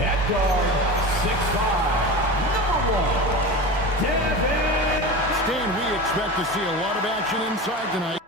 At guard, 6'5", number 1, Devin. Stan, we expect to see a lot of action inside tonight.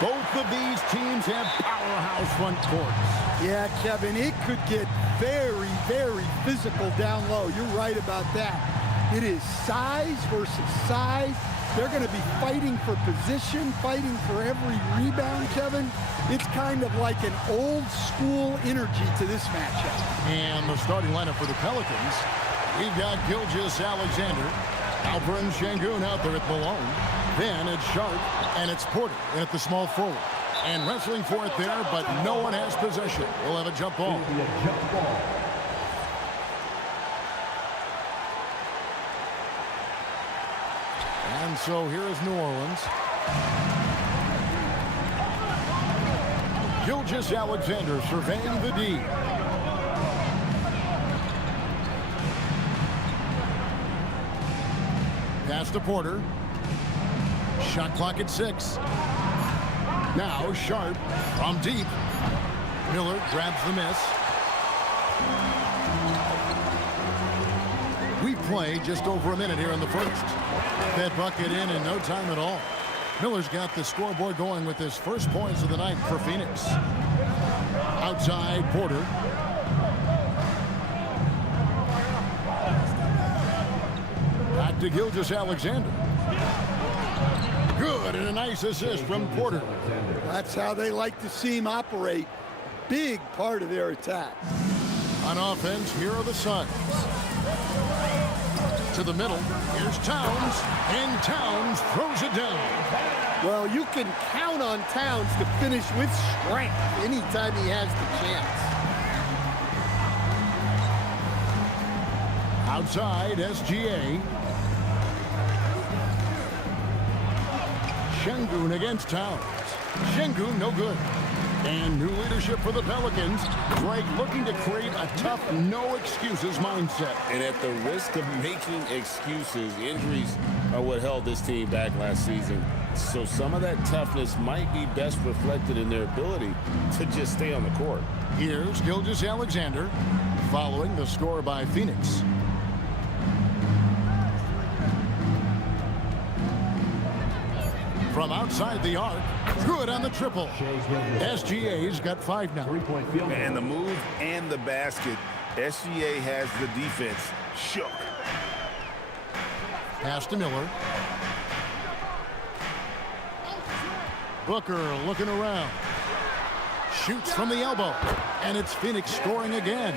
Both of these teams have powerhouse front courts. Yeah, Kevin, it could get very, very physical down low. You're right about that. It is size versus size. They're going to be fighting for position, fighting for every rebound, Kevin. It's kind of like an old-school energy to this matchup. And the starting lineup for the Pelicans, we've got Gilgeous-Alexander, Alperen Sengun out there at Malone. Then it's Sharp, and it's Porter at the small forward. And wrestling for it there, but no one has possession. We'll have a jump ball. And so here is New Orleans. Gilgeous-Alexander surveying the D. Pass to Porter. Shot clock at 6. Now Sharp from deep. Miller grabs the miss. We play just over a minute here in the first. That bucket in no time at all. Miller's got the scoreboard going with his first points of the night for Phoenix. Outside Porter. Back to Gilgeous-Alexander. Good, and a nice assist from Porter. That's how they like to see him operate. Big part of their attack. On offense, here are the Suns. To the middle, here's Towns, and Towns throws it down. Well, you can count on Towns to finish with strength anytime he has the chance. Outside, SGA. Sengun against Towns. Sengun, no good. And new leadership for the Pelicans. Greg looking to create a tough, no-excuses mindset. And at the risk of making excuses, injuries are what held this team back last season. So some of that toughness might be best reflected in their ability to just stay on the court. Here's Gilgeous-Alexander following the score by Phoenix. From outside the arc, good on the triple. SGA's got 5 now. And the move and the basket, SGA has the defense shook. Pass to Miller. Booker looking around. Shoots from the elbow. And it's Phoenix scoring again.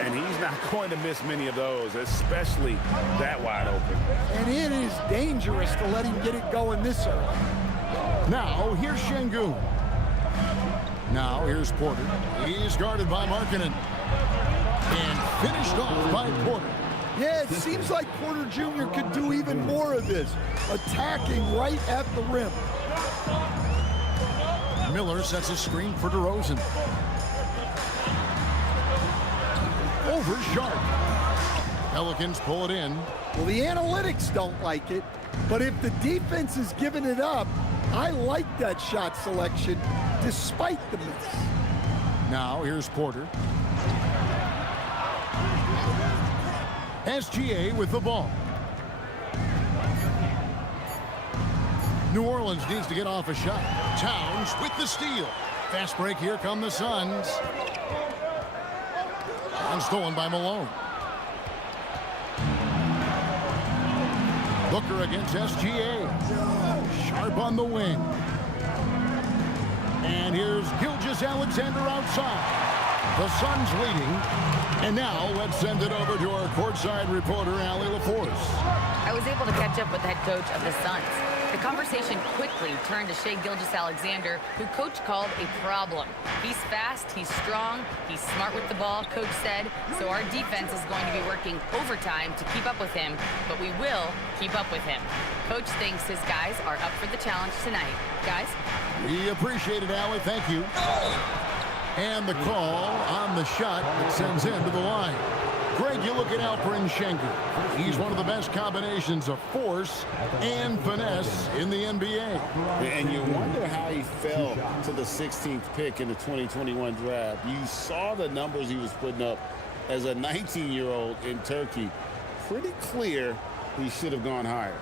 And he's not going to miss many of those, especially that wide open. And it is dangerous to let him get it going this early. Now, here's Şengün. Now, here's Porter. He's guarded by Markkanen. And finished off by Porter. Yeah, it seems like Porter Jr. could do even more of this, attacking right at the rim. Miller sets a screen for DeRozan. Over Sharp. Pelicans pull it in. Well, the analytics don't like it, but if the defense is giving it up, I like that shot selection despite the miss. Now, here's Porter. SGA with the ball. New Orleans needs to get off a shot. Towns with the steal. Fast break, here come the Suns. And stolen by Malone. Booker against SGA. Sharp on the wing. And here's Gilgeous-Alexander outside. The Suns leading. And now let's send it over to our courtside reporter, Allie LaForce. I was able to catch up with the head coach of the Suns. The conversation quickly turned to Shai Gilgeous-Alexander, who coach called a problem. He's fast, he's strong, he's smart with the ball, coach said, so our defense is going to be working overtime to keep up with him, but we will keep up with him. Coach thinks his guys are up for the challenge tonight. Guys? We appreciate it, Allie. Thank you. And the call on the shot that sends him to the line. Greg, you look at Alperen Şengün. He's one of the best combinations of force and finesse in the NBA. And you wonder how he fell to the 16th pick in the 2021 draft. You saw the numbers he was putting up as a 19-year-old in Turkey. Pretty clear he should have gone higher.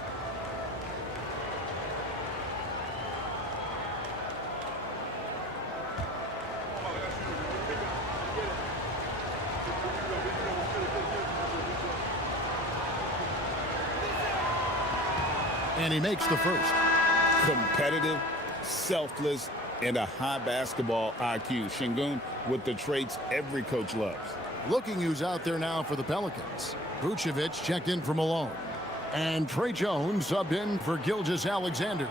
And he makes the first. Competitive, selfless, and a high basketball IQ. Şengün with the traits every coach loves. Looking who's out there now for the Pelicans. Vucevic checked in for Malone. And Trey Jones subbed in for Gilgeous-Alexander.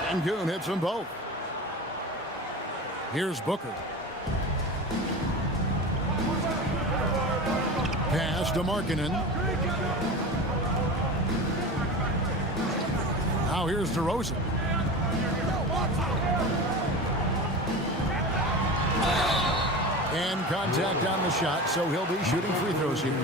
Şengün hits them both. Here's Booker. Pass to Markkanen. Now here's DeRozan. And contact on the shot, so he'll be shooting free throws here.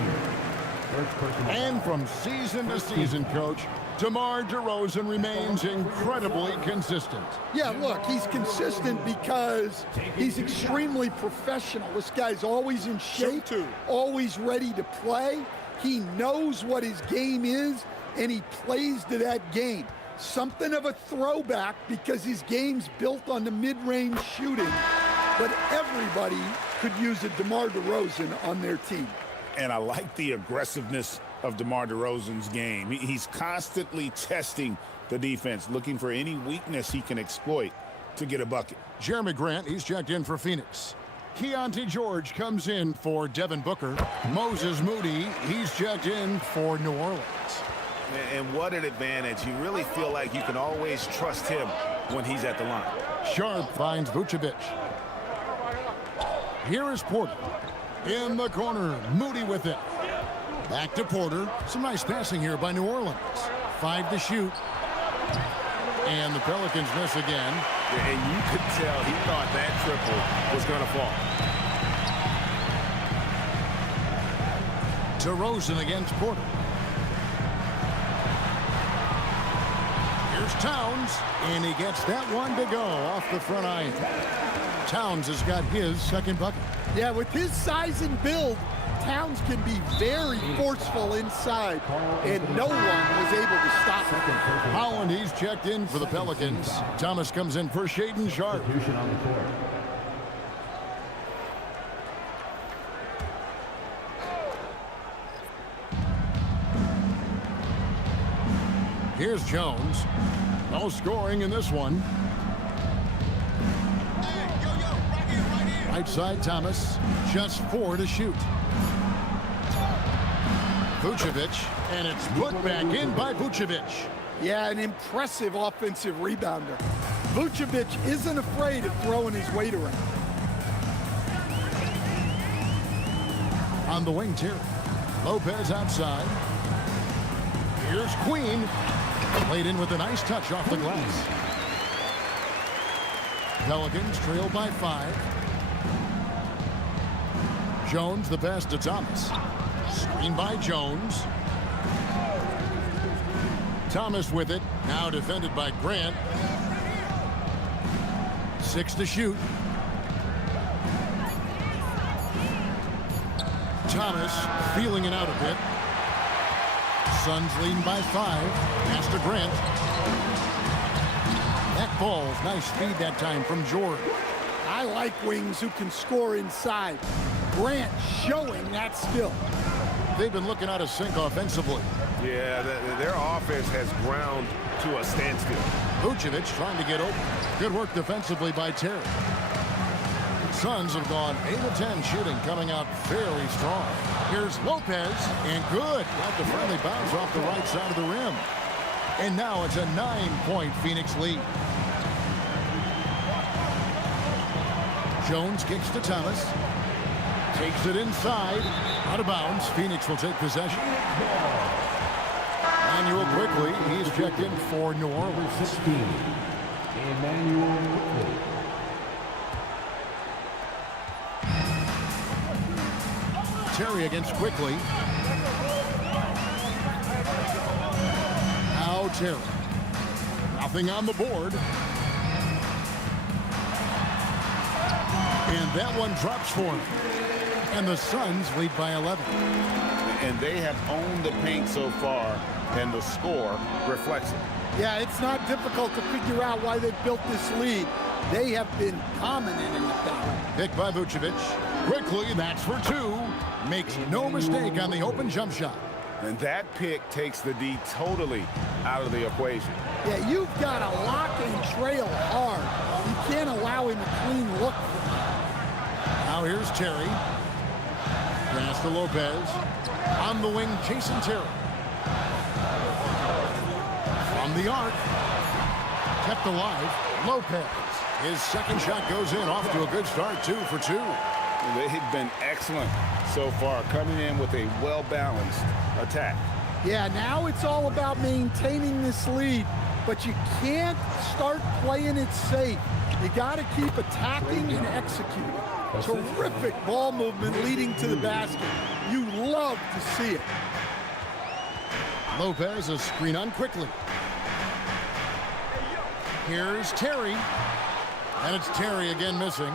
And from season to season, Coach, DeMar DeRozan remains incredibly consistent. Yeah, look, he's consistent because he's extremely professional. This guy's always in shape, always ready to play. He knows what his game is, and he plays to that game. Something of a throwback because his game's built on the mid-range shooting, but everybody could use a DeMar DeRozan on their team. And I like the aggressiveness of DeMar DeRozan's game. He's constantly testing the defense, looking for any weakness he can exploit to get a bucket. Jeremy Grant, he's checked in for Phoenix. Keontae George comes in for Devin Booker. Moses Moody, he's checked in for New Orleans. And what an advantage. You really feel like you can always trust him when he's at the line. Sharp finds Vucevic. Here is Porter. In the corner, Moody with it. Back to Porter. Some nice passing here by New Orleans. 5 to shoot. And the Pelicans miss again. And you could tell he thought that triple was going to fall. DeRozan against Porter. Here's Towns, and he gets that one to go off the front iron. Towns has got his second bucket. Yeah, with his size and build, Towns can be very forceful inside, and no one was able to stop him. Holland, he's checked in for the Pelicans. Thomas comes in for Shaedon Sharpe. Here's Jones. No scoring in this one. Right side, Thomas. Just 4 to shoot. Vucevic, and it's put back in by Vucevic. Yeah, an impressive offensive rebounder. Vucevic isn't afraid of throwing his weight around. On the wing, Terry. Lopez outside. Here's Queen. Played in with a nice touch off the glass. Pelicans trail by 5. Jones the pass to Thomas. Screen by Jones. Thomas with it. Now defended by Grant. 6 to shoot. Thomas feeling it out a bit. Suns leading by 5. Pass to Grant. That ball's nice speed that time from George. I like wings who can score inside. Grant showing that skill. They've been looking out of sync offensively. Yeah, their offense has ground to a standstill. Vucevic trying to get open. Good work defensively by Terry. Suns have gone 8 of 10 shooting, coming out very strong. Here's Lopez, and good. Got the friendly bounce off the right side of the rim. And now it's a 9-point Phoenix lead. Jones kicks to Thomas. Takes it inside. Out of bounds. Phoenix will take possession. Emmanuel quickly. He's checked in for New Orleans. 16. Emmanuel Quickly. Terry against Quickly. Now Terry. Nothing on the board. And that one drops for him. And the Suns lead by 11. And they have owned the paint so far, and the score reflects it. Yeah, it's not difficult to figure out why they've built this lead. They have been dominant in the paint. Picked by Vucevic. Quickly, that's for 2. Makes no mistake on the open jump shot. And that pick takes the D totally out of the equation. Yeah, you've got to lock and trail hard. You can't allow him a clean look. Now here's Terry. Pass to Lopez. On the wing, Jason Terry. From the arc. Kept alive. Lopez. His second shot goes in. Off to a good start. 2 for 2. They've been excellent so far, coming in with a well-balanced attack. Yeah, now it's all about maintaining this lead, but you can't start playing it safe. You got to keep attacking and executing. Terrific ball movement leading to the basket. You love to see it. Lopez, a screen on Quickly. Here's Terry. And it's Terry again missing.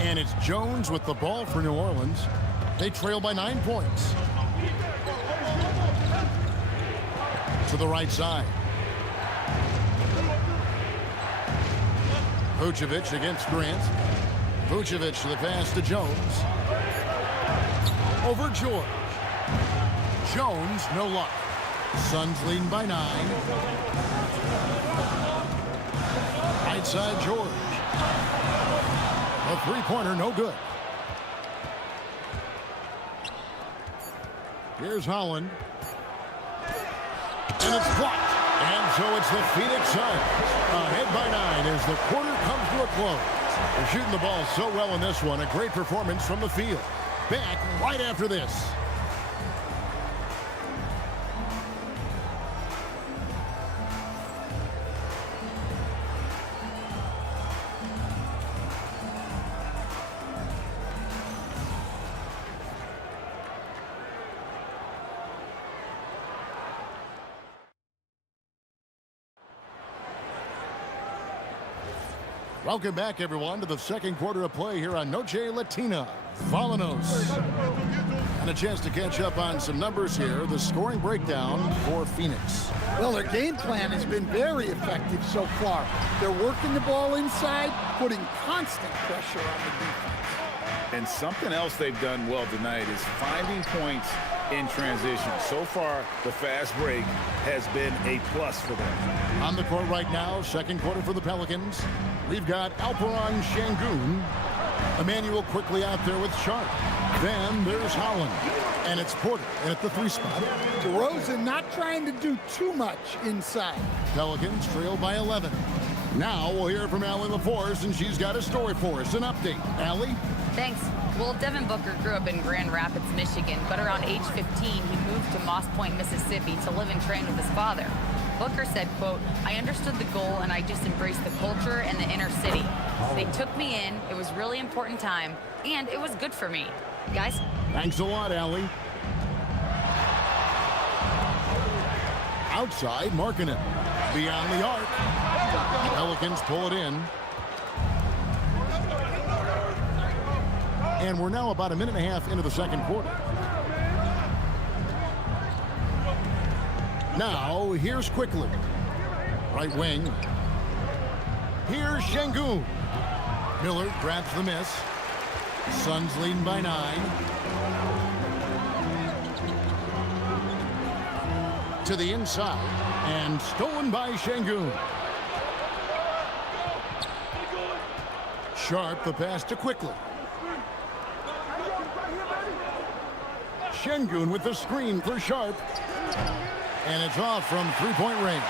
And it's Jones with the ball for New Orleans. They trail by 9 points. To the right side. Vucevic against Grant. Vucevic the pass to Jones. Over George. Jones, no luck. Suns leading by 9. Right side, George. A three-pointer, no good. Here's Holland. And it's blocked. And so it's the Phoenix Suns ahead by 9 as the quarter comes to a close. They're shooting the ball so well in this one. A great performance from the field. Back right after this. Welcome back, everyone, to the second quarter of play here on Noche Latina. Vámonos. And a chance to catch up on some numbers here. The scoring breakdown for Phoenix. Well, their game plan has been very effective so far. They're working the ball inside, putting constant pressure on the defense. And something else they've done well tonight is finding points in transition. So far, the fast break has been a plus for them. On the court right now, second quarter for the Pelicans. We've got Alperen Şengün. Emmanuel quickly out there with Sharp. Then there's Holland. And it's Porter at the 3 spot. DeRozan not trying to do too much inside. Pelicans trail by 11. Now we'll hear from Allie LaForce, and she's got a story for us. An update. Allie? Thanks. Well, Devin Booker grew up in Grand Rapids, Michigan, but around age 15, he moved to Moss Point, Mississippi to live and train with his father. Booker said, quote, "I understood the goal and I just embraced the culture and the inner city. They took me in, it was really important time, and it was good for me." Guys? Thanks a lot, Allie. Outside, Markkanen. Beyond the arc. Pelicans pull it in. And we're now about a minute and a half into the second quarter. Now, here's Quickly. Right wing. Here's Şengün. Miller grabs the miss. Suns leading by 9. To the inside. And stolen by Şengün. Sharp, the pass to Quickly. Şengün with the screen for Sharp. And it's off from three-point range.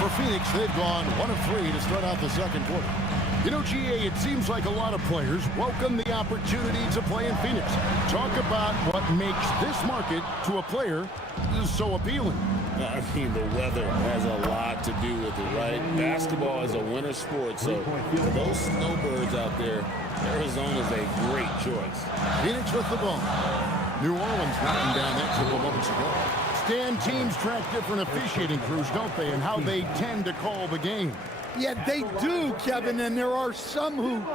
For Phoenix, they've gone 1 of 3 to start out the second quarter. You know, GA, it seems like a lot of players welcome the opportunity to play in Phoenix. Talk about what makes this market to a player so appealing. I mean, the weather has a lot to do with it, right? Basketball is a winter sport, so for those snowbirds out there, Arizona is a great choice. Phoenix with the ball. New Orleans knocking down that couple moments ago. Stan, teams track different officiating crews, don't they, and how they tend to call the game. Yeah, they do, Kevin, and there are some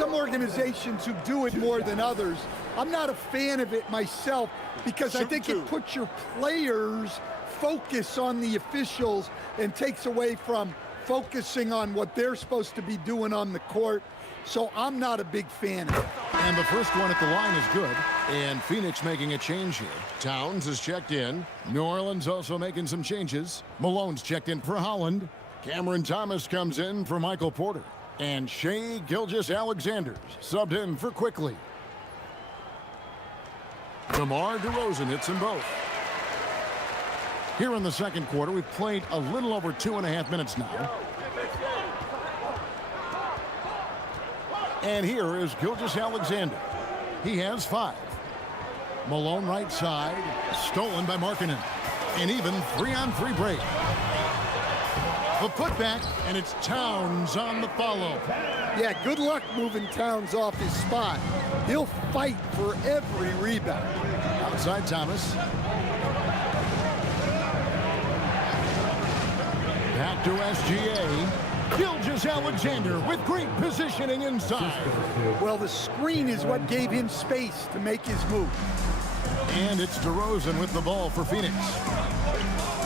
organizations who do it more than others. I'm not a fan of it myself because I think it puts your players' focus on the officials and takes away from focusing on what they're supposed to be doing on the court. So I'm not a big fan of it. And the first one at the line is good. And Phoenix making a change here. Towns is checked in. New Orleans also making some changes. Malone's checked in for Holland. Cameron Thomas comes in for Michael Porter. And Shai Gilgeous-Alexander subbed in for Quickly. DeMar DeRozan hits them both. Here in the second quarter, we've played a little over 2.5 minutes now. And here is Gilgeous-Alexander. He has 5. Malone right side, stolen by Markkanen. And even 3-on-3 break. The putback, and it's Towns on the follow. Yeah, good luck moving Towns off his spot. He'll fight for every rebound. Outside Thomas. Back to SGA. Gilgeous-Alexander with great positioning inside. Well, the screen is what gave him space to make his move. And it's DeRozan with the ball for Phoenix.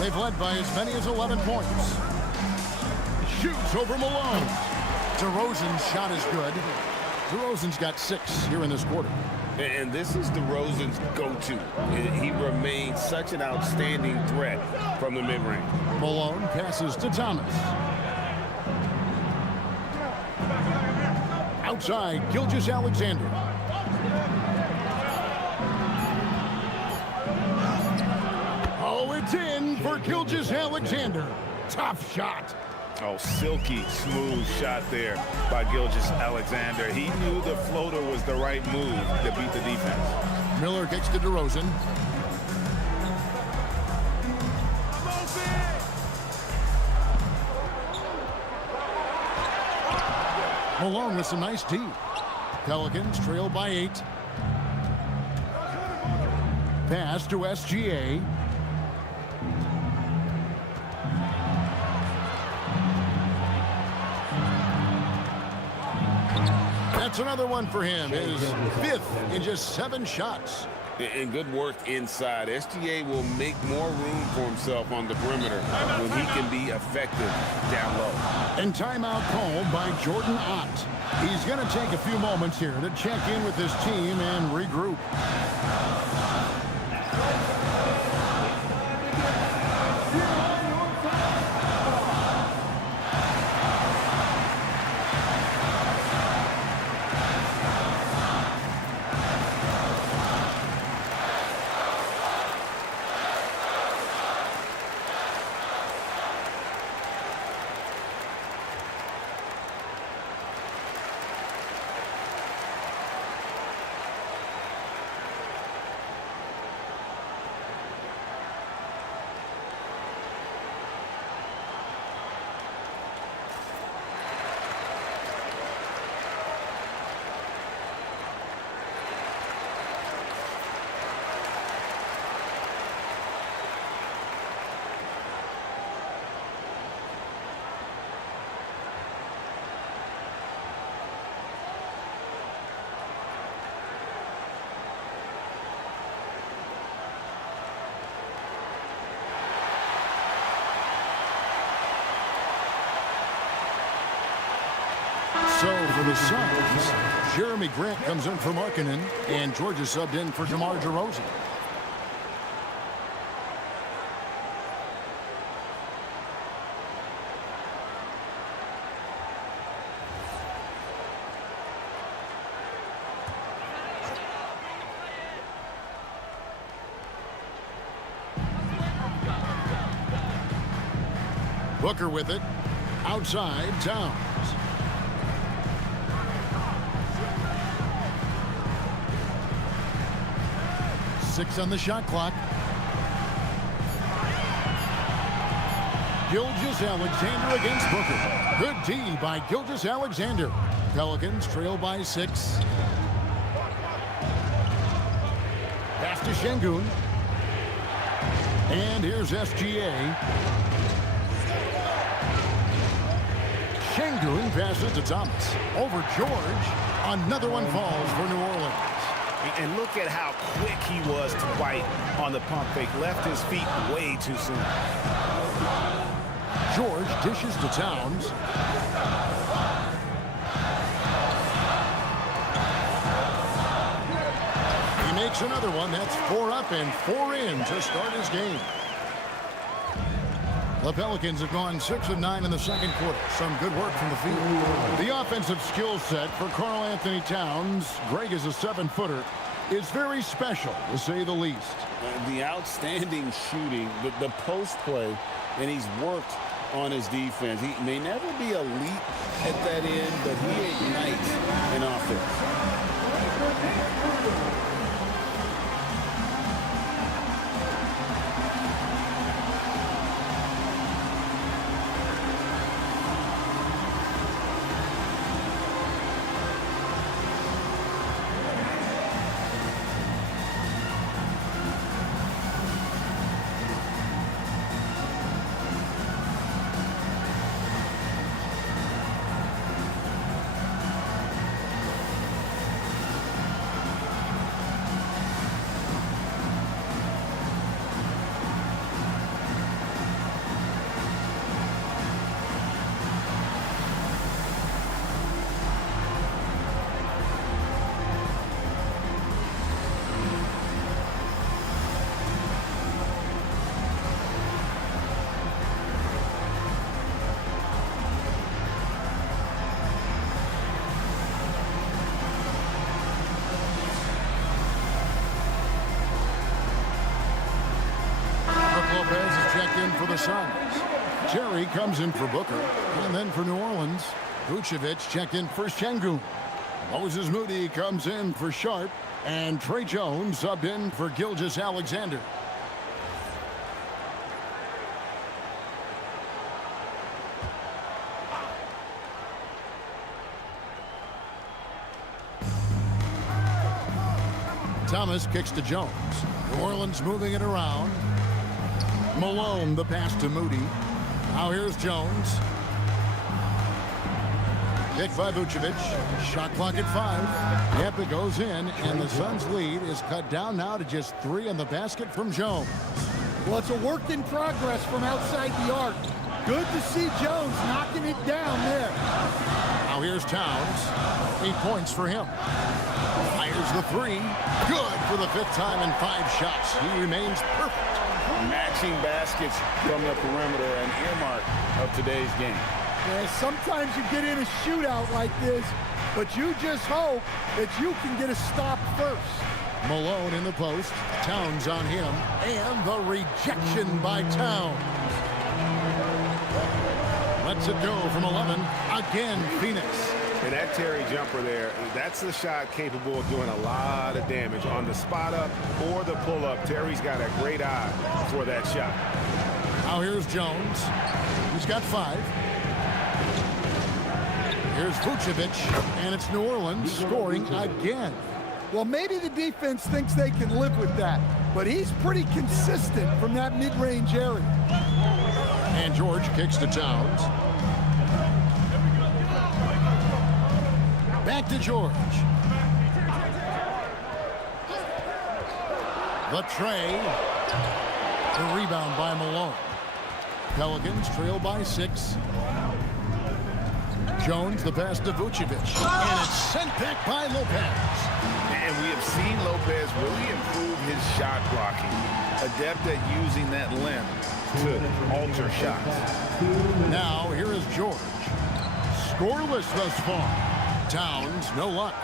They've led by as many as 11 points. Shoots over Malone. DeRozan's shot is good. DeRozan's got 6 here in this quarter. And this is DeRozan's go-to. He remains such an outstanding threat from the mid-range. Malone passes to Thomas. Outside, Gilgeous-Alexander. Oh, it's in for Gilgeous-Alexander. Tough shot. Oh, silky smooth shot there by Gilgeous-Alexander. He knew the floater was the right move to beat the defense. Miller gets to DeRozan. Malone with some nice D. Pelicans trail by 8. Pass to SGA. That's another one for him. His 5th in just 7 shots. And good work inside. SGA will make more room for himself on the perimeter when he can be effective down low. And timeout called by Jordan Ott. He's going to take a few moments here to check in with his team and regroup. So for the Suns, Jeremy Grant comes in for Markkanen, and Georgia subbed in for DeMar DeRozan. Booker with it. Outside, Towns. Six on the shot clock. Gilgeous-Alexander against Booker. Good D by Gilgeous-Alexander. Pelicans trail by 6. Pass to Şengün. And here's SGA. Şengün passes to Thomas. Over George. Another one falls for New Orleans. And look at how quick he was to bite on the pump fake. Left his feet way too soon. George dishes to Towns. He makes another one. That's 4 up and 4 in to start his game. The Pelicans have gone 6 of 9 in the second quarter. Some good work from the field. The offensive skill set for Karl Anthony Towns, Greg is a 7-footer, is very special, to say the least. The outstanding shooting, the post play, and he's worked on his defense. He may never be elite at that end, but he ignites an offense. For the Suns. Jerry comes in for Booker, and then for New Orleans, Vucevic checked in for Şengün. Moses Moody comes in for Sharp, and Trey Jones subbed in for Gilgeous-Alexander. Thomas kicks to Jones. New Orleans moving it around. Malone, the pass to Moody. Now here's Jones. Pick by Vucevic. Shot clock at 5. Yep, it goes in, and the Suns' lead is cut down now to just 3 in the basket from Jones. Well, it's a work in progress from outside the arc. Good to see Jones knocking it down there. Now here's Towns. 8 points for him. Fires the 3. Good for the 5th time in 5 shots. He remains perfect. Matching baskets from the perimeter, an earmark of today's game. Yeah, sometimes you get in a shootout like this, but you just hope that you can get a stop first. Malone in the post. Towns on him. And the rejection by Towns. Lets it go from 11. Again, Phoenix. And that Terry jumper there, that's the shot capable of doing a lot of damage on the spot up or the pull up. Terry's got a great eye for that shot. Now here's Jones. He's got 5. Here's Vucevic, and it's New Orleans scoring again. Well, maybe the defense thinks they can live with that, but he's pretty consistent from that mid-range area. And George kicks to Towns. Back to George. The tray. The rebound by Malone. Pelicans trail by 6. Jones, the pass to Vucevic. And it's sent back by Lopez. And we have seen Lopez really improve his shot blocking. Adept at using that limb to alter shots. Now, here is George. Scoreless thus far. Towns, no luck.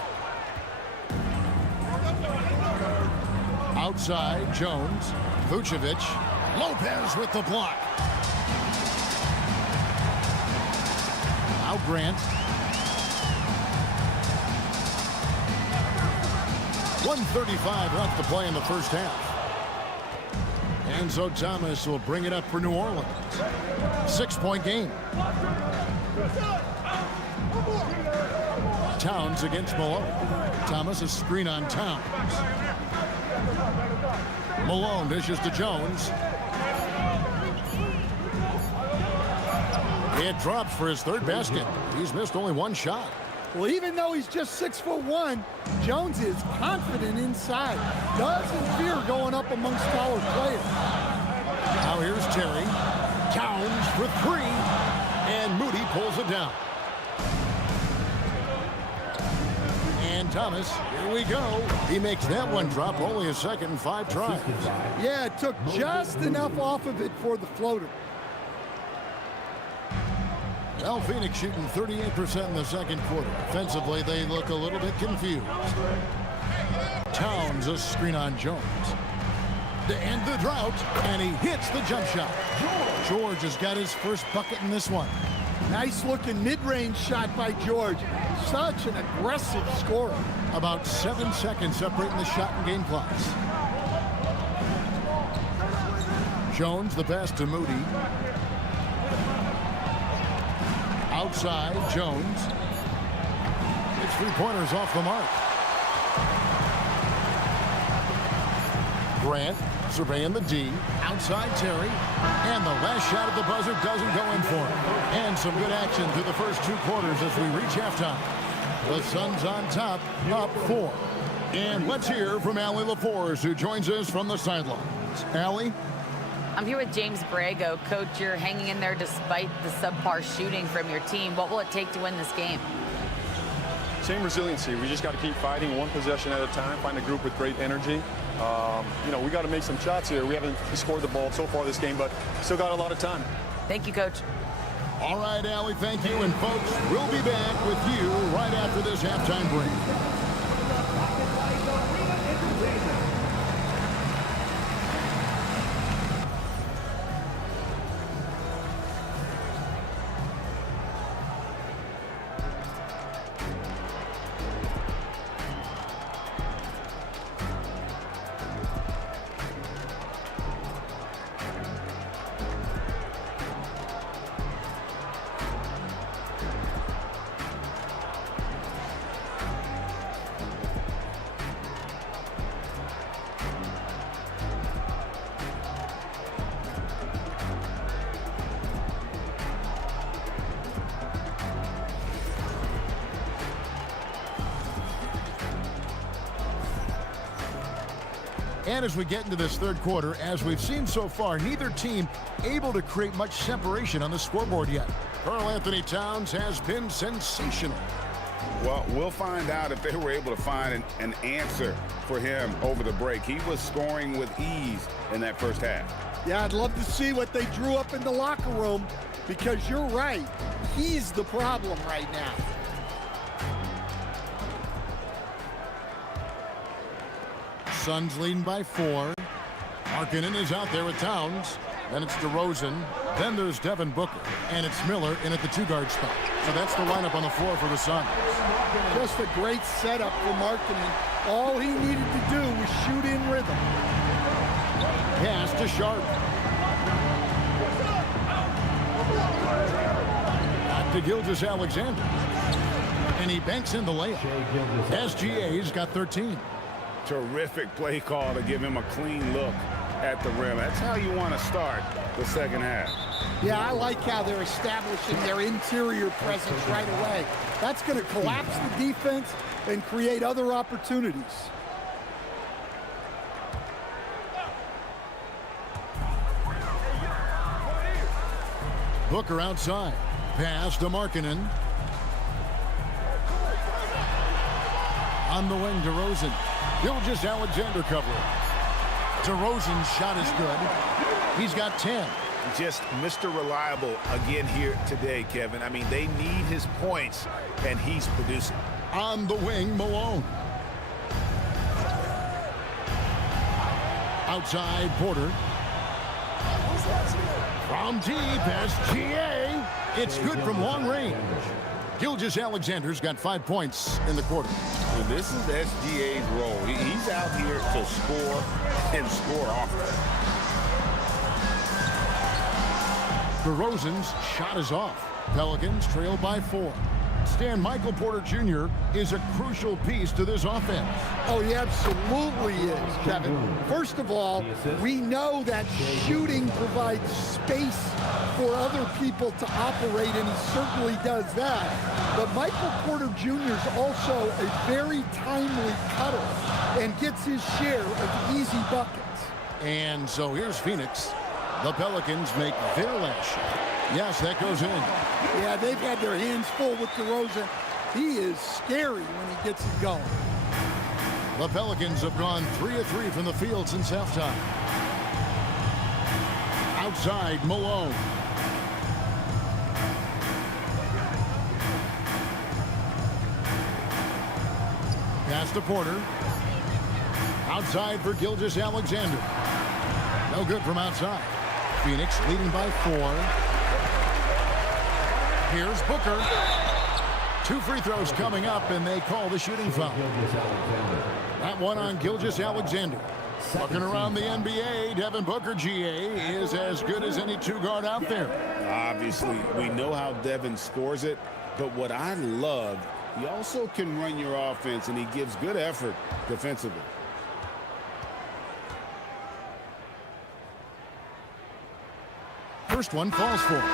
Outside, Jones. Vucevic. Lopez with the block. Now Grant. 1:35 left to play in the first half. And so Thomas will bring it up for New Orleans. 6-point game. Towns against Malone. Thomas a screen on Towns. Malone dishes to Jones. It drops for his 3rd basket. He's missed only 1 shot. Well, even though he's just 6'1", Jones is confident inside. Doesn't fear going up amongst taller players. Now here's Terry. Towns for 3. And Moody pulls it down. And Thomas, here we go. He makes that one drop, only a second and 5 tries. Yeah, it took just enough off of it for the floater. Well, Phoenix shooting 38% in the second quarter. Offensively, they look a little bit confused. Towns a screen on Jones. To end the drought, and he hits the jump shot. George has got his first bucket in this one. Nice looking mid-range shot by George. Such an aggressive scorer. About 7 seconds separating the shot and game clocks. Jones, the pass to Moody. Outside, Jones. It's 3-pointers off the mark. Grant surveying the D. Outside Terry. And the last shot at the buzzer doesn't go in for him. And some good action through the first 2 quarters as we reach halftime. The Suns on top, up 4. And let's hear from Allie LaForce, who joins us from the sidelines. Allie? I'm here with James Borrego. Coach, you're hanging in there despite the subpar shooting from your team. What will it take to win this game? Same resiliency. We just got to keep fighting 1 possession at a time, find a group with great energy. We got to make some shots here. We haven't scored the ball so far this game, but still got a lot of time. Thank you, Coach. All right, Allie, thank you. And, folks, we'll be back with you right after this halftime break. And as we get into this third quarter, as we've seen so far, neither team able to create much separation on the scoreboard yet. Karl Anthony Towns has been sensational. Well, we'll find out if they were able to find an answer for him over the break. He was scoring with ease in that first half. Yeah, I'd love to see what they drew up in the locker room, because you're right. He's the problem right now. Suns leading by 4. Markkanen is out there with Towns. Then it's DeRozan. Then there's Devin Booker. And it's Miller in at the 2-guard spot. So that's the lineup on the floor for the Suns. Just a great setup for Markkanen. All he needed to do was shoot in rhythm. Pass to Sharp. Back to Gilgeous-Alexander. And he banks in the layup. SGA's got 13. Terrific play call to give him a clean look at the rim. That's how you want to start the second half. Yeah, I like how they're establishing their interior presence right away. That's going to collapse the defense and create other opportunities. Booker outside. Pass to Markkanen. On the wing, DeRozan. Gilgeous-Alexander covering. DeRozan's shot is good. He's got 10. Just Mr. Reliable again here today, Kevin. I mean, they need his points, and he's producing. On the wing, Malone. Outside, Porter. From deep, SGA. It's good from long range. Gilgeous-Alexander's got 5 points in the quarter. Well, this is SGA's role. He's out here to score and score often. DeRozan's shot is off. Pelicans trail by 4. Stan, Michael Porter Jr. is a crucial piece to this offense. Oh, he absolutely is, Kevin. First of all, we know that shooting provides space for other people to operate, and he certainly does that. But Michael Porter Jr. is also a very timely cutter and gets his share of easy buckets. And so here's Phoenix. The Pelicans make their last shot. Yes, that goes in. Yeah, they've had their hands full with DeRozan. He is scary when he gets it going. The Pelicans have gone 3 of 3 from the field since halftime. Outside, Malone. Pass to Porter. Outside for Gilgeous-Alexander. No good from outside. Phoenix leading by 4. Here's Booker. 2 free throws coming up, and they call the shooting foul. That one on Gilgeous-Alexander. Looking around the NBA, Devin Booker, GA, is as good as any 2-guard out there. Obviously, we know how Devin scores it, but what I love, he also can run your offense, and he gives good effort defensively. First one falls for him.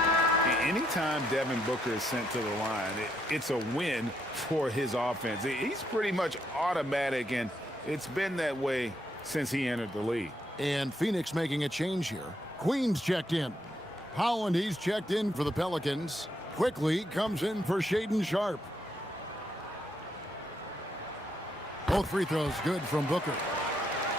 Anytime Devin Booker is sent to the line, it's a win for his offense. He's pretty much automatic, and it's been that way since he entered the league. And Phoenix making a change here. Queen's checked in. Holland, he's checked in for the Pelicans. Quickly comes in for Shaedon Sharp. Both free throws good from Booker.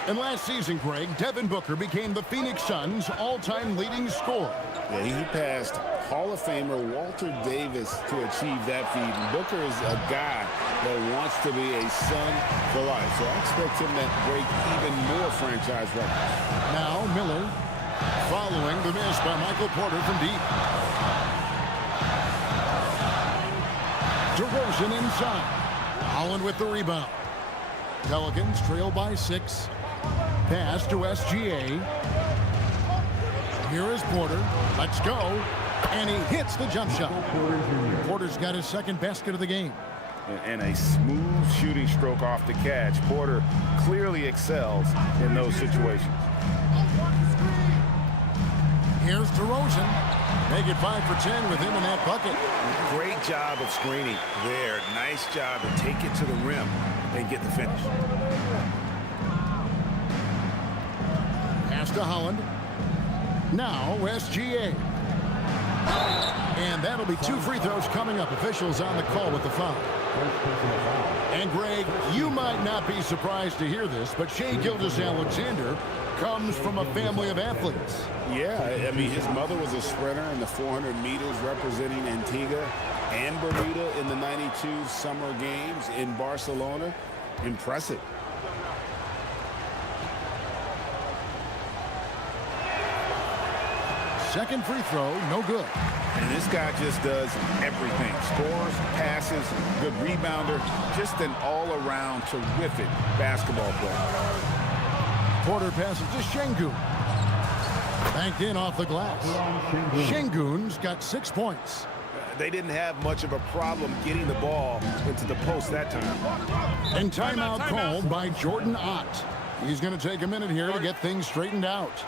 And last season, Greg, Devin Booker became the Phoenix Suns' all-time leading scorer. Yeah, he passed Hall of Famer Walter Davis to achieve that feat. And Booker is a guy that wants to be a Sun for life. So I expect him to break even more franchise records. Now Miller following the miss by Michael Porter from deep. DeRozan inside. Holland with the rebound. Pelicans trail by 6. Pass to SGA. Here is Porter. Let's go. And he hits the jump shot. Porter's got his second basket of the game. And a smooth shooting stroke off the catch. Porter clearly excels in those situations. Here's DeRozan. Make it 5 for 10 with him in that bucket. Great job of screening there. Nice job to take it to the rim and get the finish. to Holland. Now SGA. And that'll be 2 free throws coming up. Officials on the call with the foul. And Greg, you might not be surprised to hear this, but Shai Gilgeous-Alexander comes from a family of athletes. Yeah, I mean, his mother was a sprinter in the 400 meters representing Antigua and Bermuda in the 92 Summer Games in Barcelona. Impressive. Second free throw, no good. And this guy just does everything. Scores, passes, good rebounder. Just an all-around terrific basketball player. Porter passes to Şengün. Banked in off the glass. Şengün's got 6 points. They didn't have much of a problem getting the ball into the post that time. And timeout called by Jordan Ott. He's going to take a minute here to get things straightened out.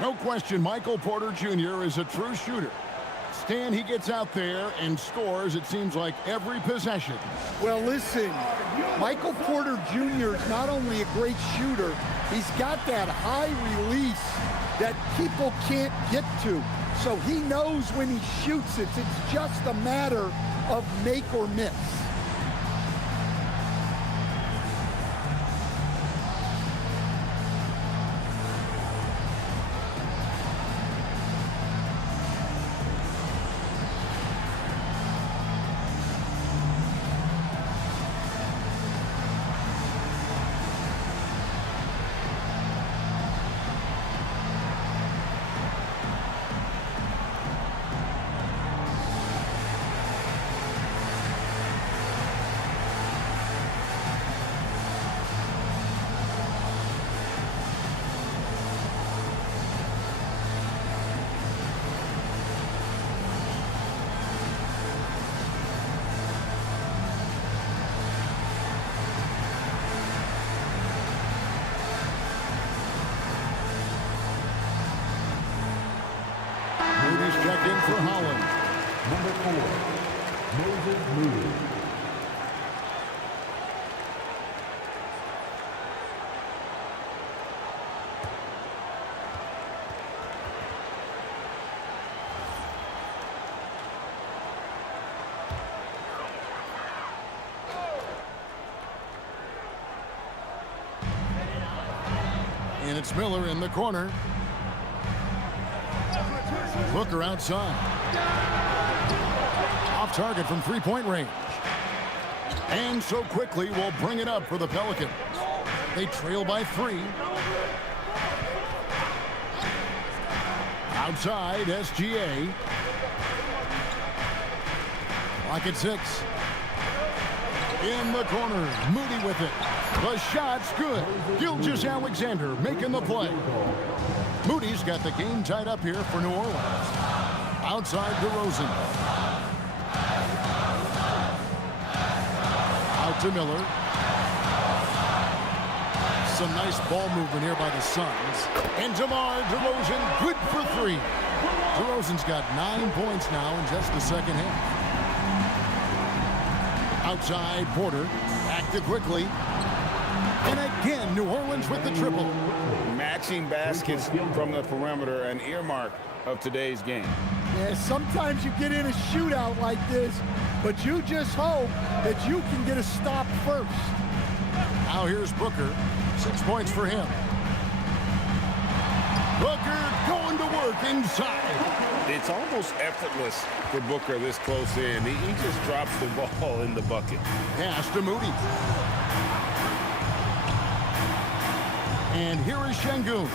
No question, Michael Porter Jr. is a true shooter. Stan, he gets out there and scores, it seems like, every possession. Well, listen, Michael Porter Jr. is not only a great shooter, he's got that high release that people can't get to. So he knows when he shoots it. It's just a matter of make or miss. Checked in for Holland. Number 4, Moses Moody. And it's Miller in the corner. Booker outside. Off target from three-point range. And so quickly will bring it up for the Pelicans. They trail by 3. Outside, SGA. Clock at 6. In the corner, Moody with it. The shot's good. Gilgeous-Alexander making the play. Moody's got the game tied up here for New Orleans. Outside DeRozan. Out to Miller. Some nice ball movement here by the Suns. And DeMar DeRozan, good for 3. DeRozan's got 9 points now in just the second half. Outside Porter. Active quickly. And again, New Orleans with the triple. Matching baskets from the perimeter, an earmark of today's game. Yeah, sometimes you get in a shootout like this, but you just hope that you can get a stop first. Now here's Booker. 6 points for him. Booker going to work inside. It's almost effortless for Booker this close in. He just drops the ball in the bucket. Pass to Moody. And here is Şengün.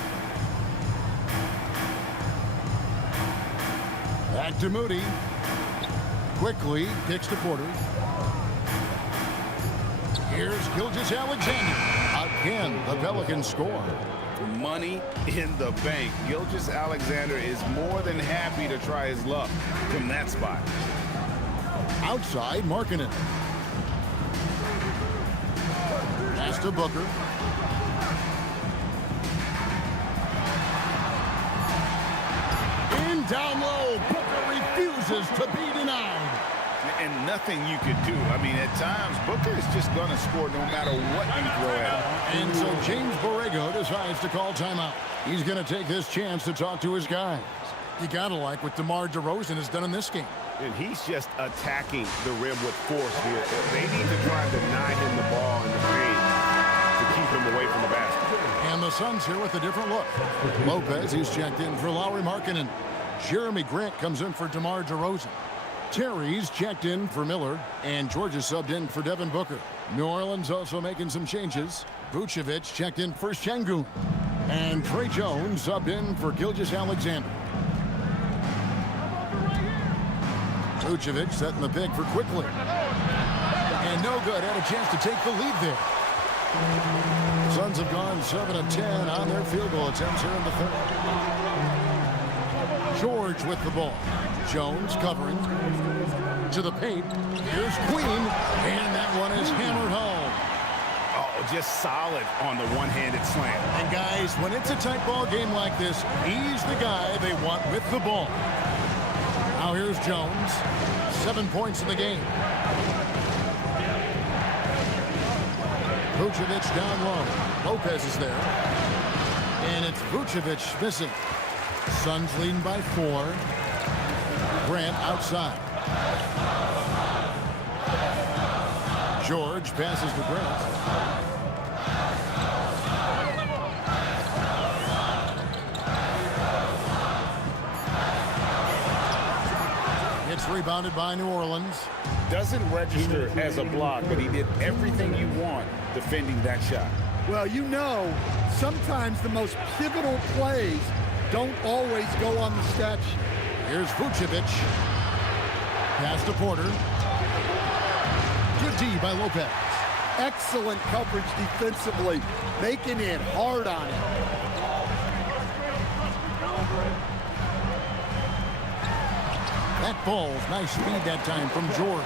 Back to Moody. Quickly kicks to Porter. Here's Gilgeous-Alexander. Again, the Pelicans score. Money in the bank. Gilgeous-Alexander is more than happy to try his luck from that spot. Outside, Markkanen. Pass to Booker. In down low, Booker refuses to be denied. and nothing you could do. I mean, at times, Booker is just going to score no matter what you throw at him. And so James Borrego decides to call timeout. He's going to take this chance to talk to his guys. You got to like what DeMar DeRozan has done in this game. And he's just attacking the rim with force here. They need to try and deny him the ball in the paint to keep him away from the basket. And the Suns here with a different look. Lopez, he's checked in for Lauri Markkanen. Jeremy Grant comes in for DeMar DeRozan. Terry's checked in for Miller, and Georgia subbed in for Devin Booker. New Orleans also making some changes. Vucevic checked in for Şengün, and Trey Jones subbed in for Gilgeous-Alexander. Vucevic setting the pick for quickly. And no good, had a chance to take the lead there. Suns have gone 7 of 10 on their field goal attempts here in the third. George with the ball. Jones covering to the paint. Here's Queen, and that one is hammered home. Oh, just solid on the one-handed slam. And guys, when it's a tight ball game like this, he's the guy they want with the ball. Now here's Jones. 7 points in the game. Vucevic down low. Lopez is there. And it's Vucevic missing. Suns leading by 4. Grant outside. George passes to Grant. It's rebounded by New Orleans. Doesn't register as a block, but he did everything you want defending that shot. Well, you know, sometimes the most pivotal plays don't always go on the stat sheet. Here's Vucevic. Pass to Porter. Good D by Lopez. Excellent coverage defensively, making it hard on him. That ball's nice speed that time from George.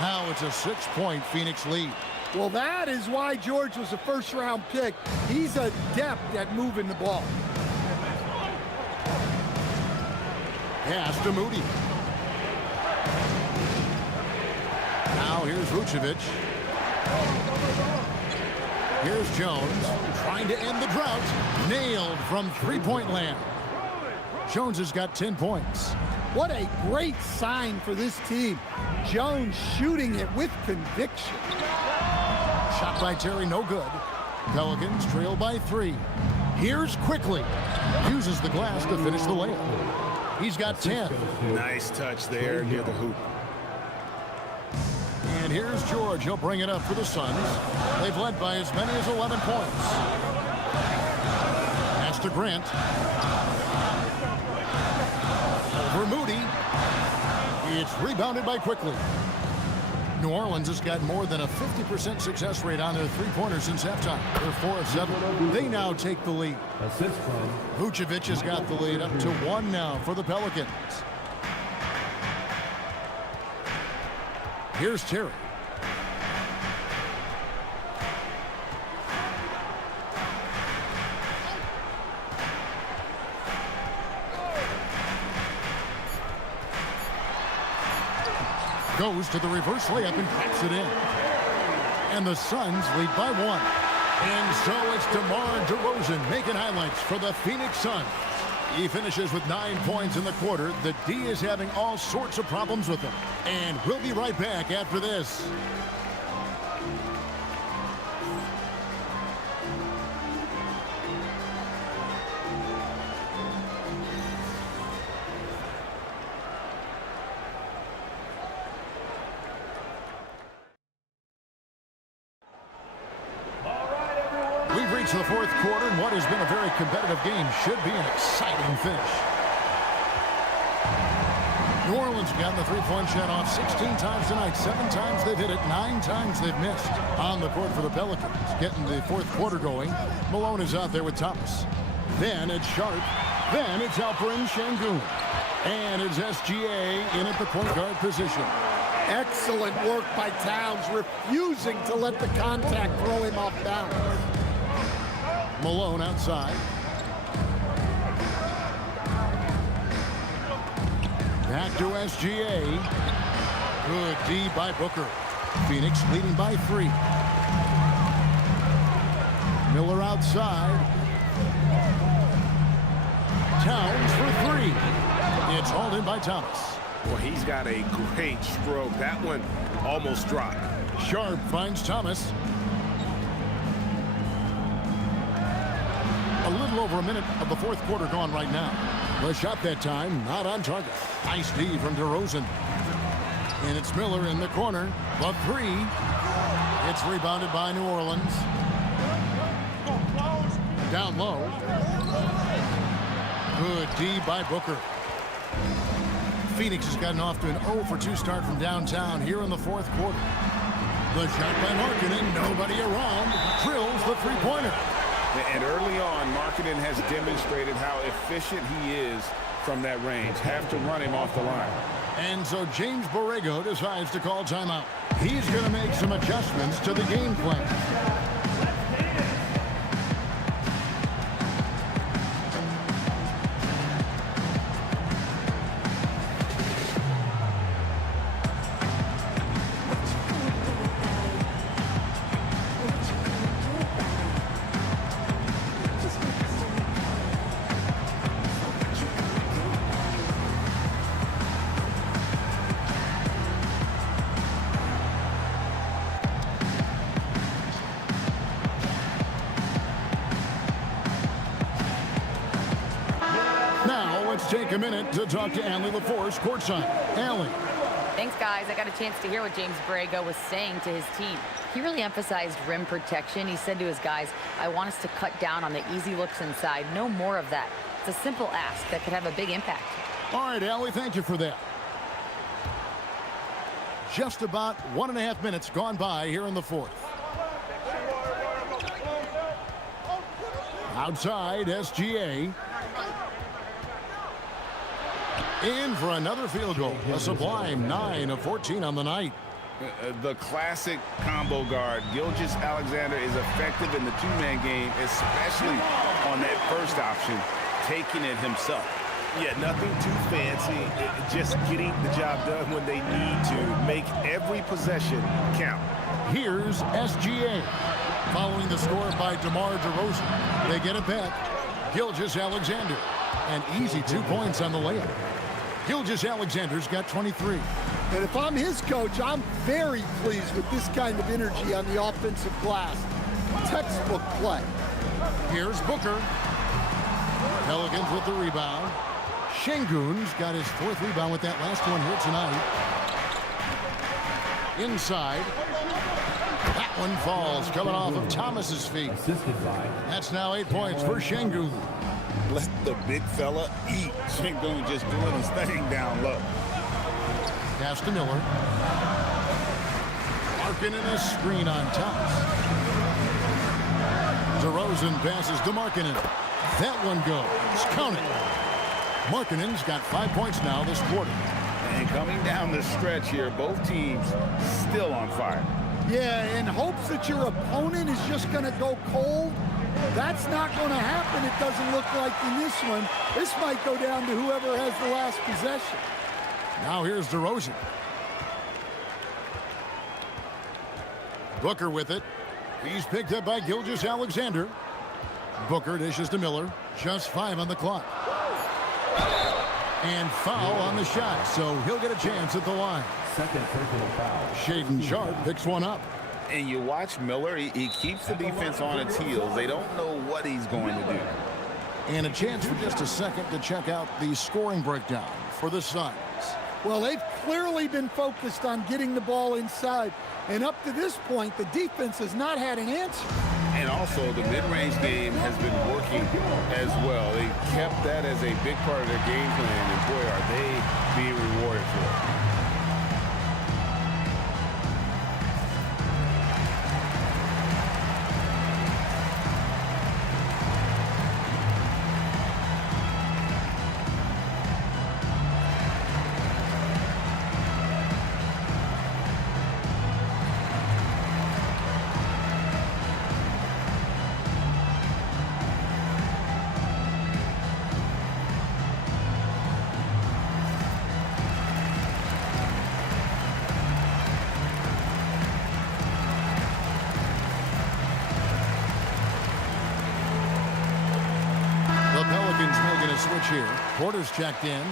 Now it's a 6-point Phoenix lead. Well, that is why George was a first-round pick. He's adept at moving the ball. Pass to Moody. Now here's Vucevic. Here's Jones trying to end the drought. Nailed from three-point land. Jones has got 10 points. What a great sign for this team. Jones shooting it with conviction. Shot by Terry, no good. Pelicans trail by 3. Here's Quickly. Uses the glass to finish the layup. He's got 10. Nice touch there near the hoop. And here's George. He'll bring it up for the Suns. They've led by as many as 11 points. Pass to Grant. Over Moody. It's rebounded by Quickly. New Orleans has got more than a 50% success rate on their three-pointers since halftime. They're 4 of 7. They now take the lead. Assist from Vucevic has got the lead up to 1 now for the Pelicans. Here's Terry. Goes to the reverse layup and taps it in. And the Suns lead by 1. And so it's DeMar DeRozan making highlights for the Phoenix Suns. He finishes with 9 points in the quarter. The D is having all sorts of problems with him. And we'll be right back after this. We've reached the fourth quarter, and what has been a very competitive game should be an exciting finish. New Orleans have gotten the three-point shot off 16 times tonight. 7 times they've hit it, 9 times they've missed. On the court for the Pelicans, getting the fourth quarter going. Malone is out there with Thomas. Then it's Sharp. Then it's Alperen Şengün. And it's SGA in at the point guard position. Excellent work by Towns, refusing to let the contact throw him off balance. Malone outside. Back to SGA. Good D by Booker. Phoenix leading by 3. Miller outside. Towns for 3. It's hauled in by Thomas. Well, he's got a great stroke. That one almost dropped. Sharp finds Thomas. A little over a minute of the fourth quarter gone right now. The shot that time, not on target. Nice D from DeRozan. And it's Miller in the corner. The 3. It's rebounded by New Orleans. Down low. Good D by Booker. Phoenix has gotten off to an 0 for 2 start from downtown here in the fourth quarter. The shot by Markkanen, nobody around, drills the three-pointer. And early on, Markkanen has demonstrated how efficient he is from that range. Have to run him off the line. And so James Borrego decides to call timeout. He's going to make some adjustments to the game plan. Let's take a minute to talk to Allie LaForce courtside. Allie. Thanks, guys. I got a chance to hear what James Borrego was saying to his team. He really emphasized rim protection. He said to his guys, I want us to cut down on the easy looks inside. No more of that. It's a simple ask that could have a big impact. All right, Allie, thank you for that. Just about 1.5 minutes gone by here in the fourth. Outside, SGA. In for another field goal. A sublime 9 of 14 on the night. The classic combo guard. Gilgeous-Alexander is effective in the two-man game, especially on that first option, taking it himself. Yeah, nothing too fancy. Just getting the job done when they need to. Make every possession count. Here's SGA. Following the score by DeMar DeRozan, they get it back. Gilgeous-Alexander. An easy 2 points on the layup. Gilgeous-Alexander's got 23. And if I'm his coach, I'm very pleased with this kind of energy on the offensive glass. Textbook play. Here's Booker. Pelicans with the rebound. Şengün's got his 4th rebound with that last one here tonight. Inside. That one falls, coming off of Thomas's feet. That's now 8 points for Şengün. Let the big fella eat. Şengün just doing his thing down low. Pass to Miller. Markkanen a screen on Thomas. DeRozan passes to Markkanen. That one goes. Count it. Markkanen's got 5 points now this quarter. And coming down the stretch here, both teams still on fire. Yeah, in hopes that your opponent is just going to go cold. That's not going to happen, it doesn't look like in this one. This might go down to whoever has the last possession. Now here's DeRozan. Booker with it. He's picked up by Gilgeous-Alexander. Booker dishes to Miller. Just 5 on the clock. And foul on the shot, so he'll get a chance at the line. Second personal foul. Shaedon Sharpe picks one up. And you watch Miller, he keeps the defense on its heels. They don't know what he's going to do. And a chance for just a second to check out the scoring breakdown for the Suns. Well, they've clearly been focused on getting the ball inside. And up to this point, the defense has not had an answer. And also, the mid-range game has been working as well. They kept that as a big part of their game plan, and boy, are they being rewarded for it. Booker's checked in.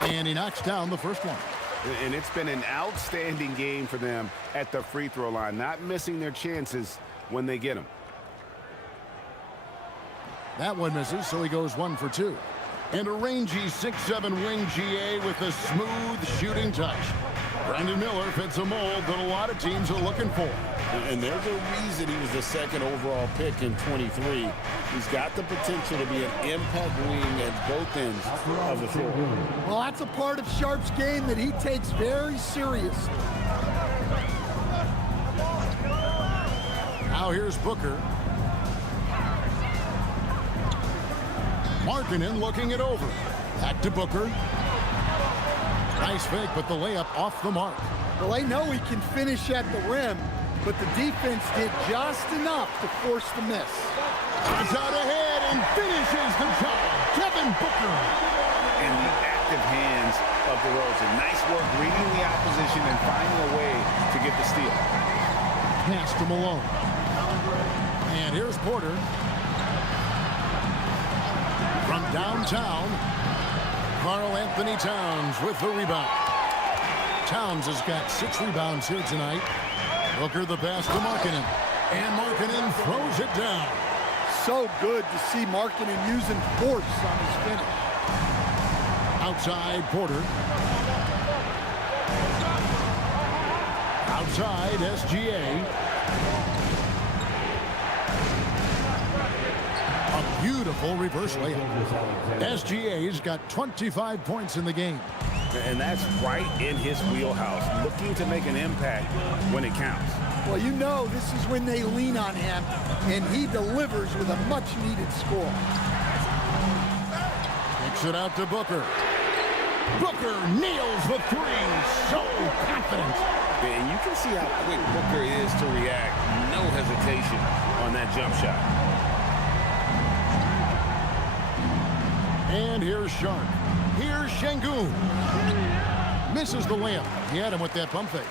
And he knocks down the first one. And it's been an outstanding game for them at the free throw line, not missing their chances when they get them. That one misses, so he goes 1 for 2. And a rangy 6'7" wing GA with a smooth shooting touch. Brandon Miller fits a mold that a lot of teams are looking for. And there's a reason he was the second overall pick in 23. He's got the potential to be an impact wing at both ends of the floor. Well, that's a part of Sharp's game that he takes very seriously. Now here's Booker. Markkanen looking it over. Back to Booker. Nice fake, but the layup off the mark. Well, they know he can finish at the rim, but the defense did just enough to force the miss. It's out ahead and finishes the job. Devin Booker. In the active hands of DeRozan. Nice work reading the opposition and finding a way to get the steal. Pass to Malone. And here's Porter. From downtown, Karl Anthony Towns with the rebound. Towns has got 6 rebounds here tonight. Booker the pass to Markkanen. And Markkanen throws it down. So good to see Markkanen using force on his finish. Outside Porter. Outside SGA. A beautiful reverse layup. SGA's got 25 points in the game. And that's right in his wheelhouse, looking to make an impact when it counts. Well, you know this is when they lean on him, and he delivers with a much-needed score. Kicks it out to Booker. Booker nails the 3. So confident. And you can see how quick Booker is to react. No hesitation on that jump shot. And here's Sharp. Here's Şengün. Misses the layup. He had him with that pump fake.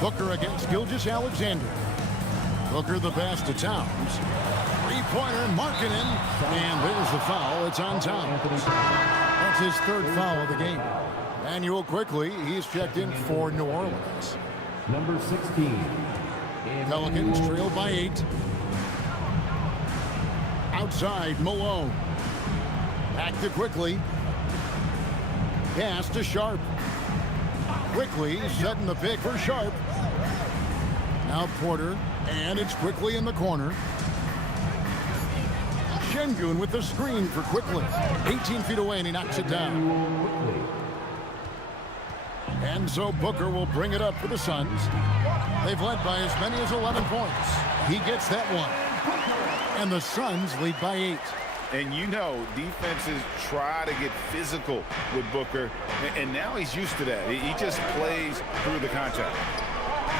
Booker against Gilgeous-Alexander. Booker the pass to Towns. Three-pointer, Markkanen. And there's the foul. It's on Towns. That's his 3rd foul of the game. Manuel quickly. He's checked in for New Orleans. Number 16. Pelicans trailed by 8. Outside, Malone. Back to Quickly. Pass to Sharp. Quickly setting the pick for Sharp. Now Porter, and it's Quickly in the corner. Şengün with the screen for Quickly. 18 feet away, and he knocks it down. And so Booker will bring it up for the Suns. They've led by as many as 11 points. He gets that one. And the Suns lead by 8. And you know, defenses try to get physical with Booker, and now he's used to that. He just plays through the contact.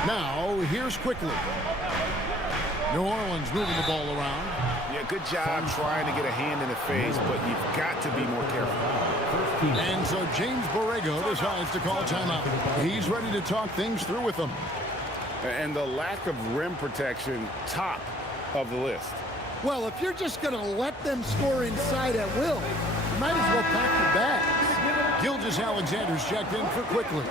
Now, here's Quickly. New Orleans moving the ball around. Yeah, good job trying to get a hand in the face, but you've got to be more careful. And so James Borrego decides to call timeout. He's ready to talk things through with them. And the lack of rim protection, top of the list. Well, if you're just going to let them score inside at will, you might as well pack your bags. Gilgeous-Alexander's checked in for Quickly.